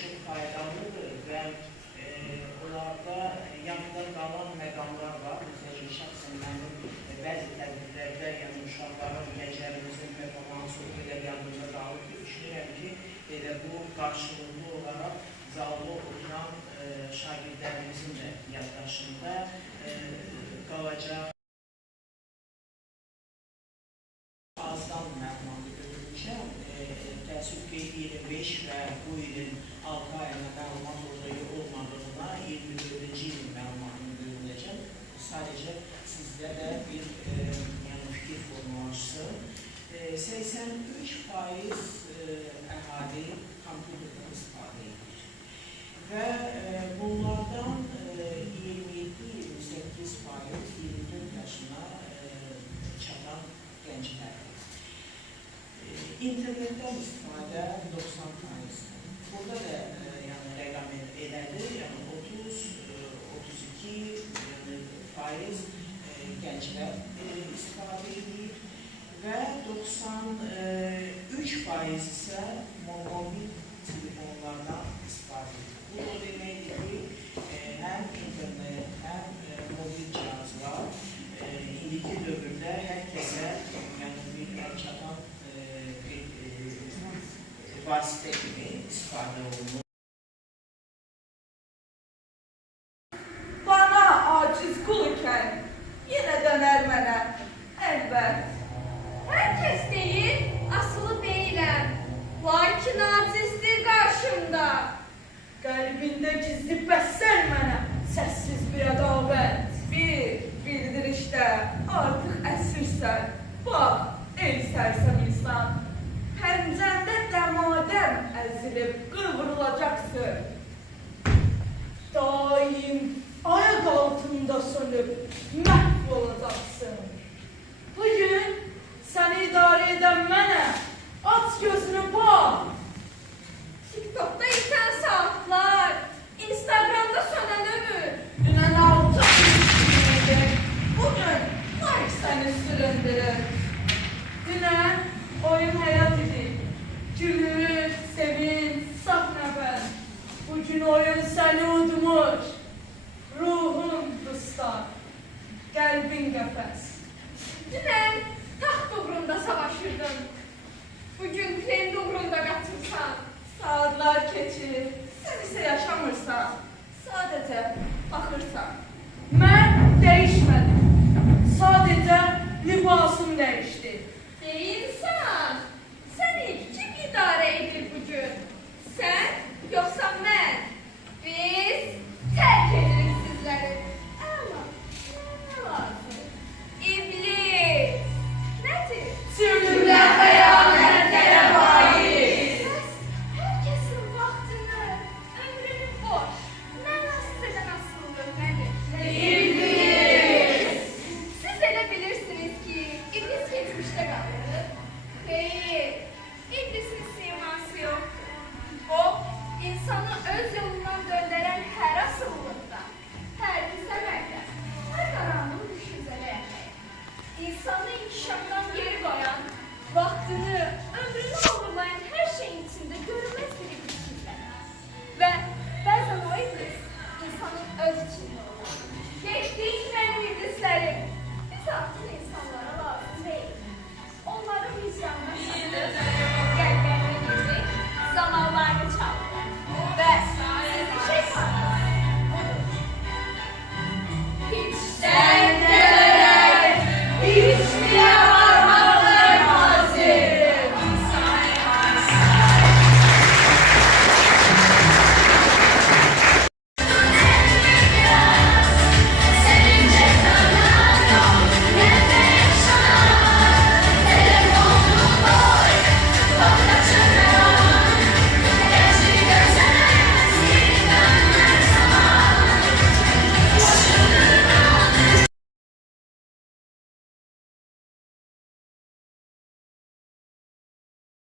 çok faydalıdır ve onlarda yanında qalan məqamlar var. Mesela şəxsən mənim bəzi tədbirlərdə, yəni uşaqların gənclərimizin performansı o qədər yanında qalır ki, düşünürəm ki, bu qarşılıqlı olaraq zalda oturan şagirdlərimizin də yaddaşında qalacaq. Azdan məlumatı götürmüşəm. Təəssüf ki, 25 və bu ilin 6 ayına məlumat olmadığına 24-cü ilin məlumatını görüləcəm. Sadəcə sizlərə bir fikir formalaşsın. 83% əhali kompüterdən istifadə edir. Və bunlardan 27-28% 24 yaşına çatan gənclər. İnternetdən istifadə 90%. Burada da rəqam edədir, 30-32% gənclər istifadə edir və 93% isə mobil telefonlardan istifadə edir. Bu da deməkdir ki, həm internet, həm mobil cihazlar indiki dövrdə hər kəsə bir əl çatan vasitə kimi istifadə olunur. Bana aciz kul iken yine döner mənə əlbət. Herkes değil, asılı değilim. Lakin acizdir karşımda. Qəlbində gizli bəssən mənə səssiz bir ədavət. Bir bildirişdə artıq əsirsən. Bax, ey sərsəm insan, pəncəndə dəmadəm əzilib qıvrılacaqsın. Daim ayak altında sönüb məhv olacaqsın. Bugün səni idarə edən mənəm, aç gözünü bax. TikTok'ta iten saatler, Instagram'da sönen ömür. Dünən altı günüydü, bugün like səni süründürür. Dünən oyun həyat idi, gülür, sevin, saf nəfər. Bugün oyun səni udmuş, ruhun dustan, qəlbin qəfəs. Dünən taxt uğrunda savaşırdın. Bugün trend uğrunda qatırsan. Saatlar keçir, sən isə yaşamırsan, sadəcə baxırsan. Mən dəyişmədim, sadəcə libasım dəyişdi. Değilsen, seni kim idare edir bugün? Sen yoksa ben? Biz terk ederiz sizleri. Allah, ne lazım? İblis. Nedir? Sürgünlər xəyanətlere baiz. Herkesin vaktini, ömrünü boş. Ne nasıl eden asıldır nedir? İblis. Siz elə bilirsiniz ki, iblis geçmişte kalır. Değil. İblisin siması yok. O, insanı öz yoluna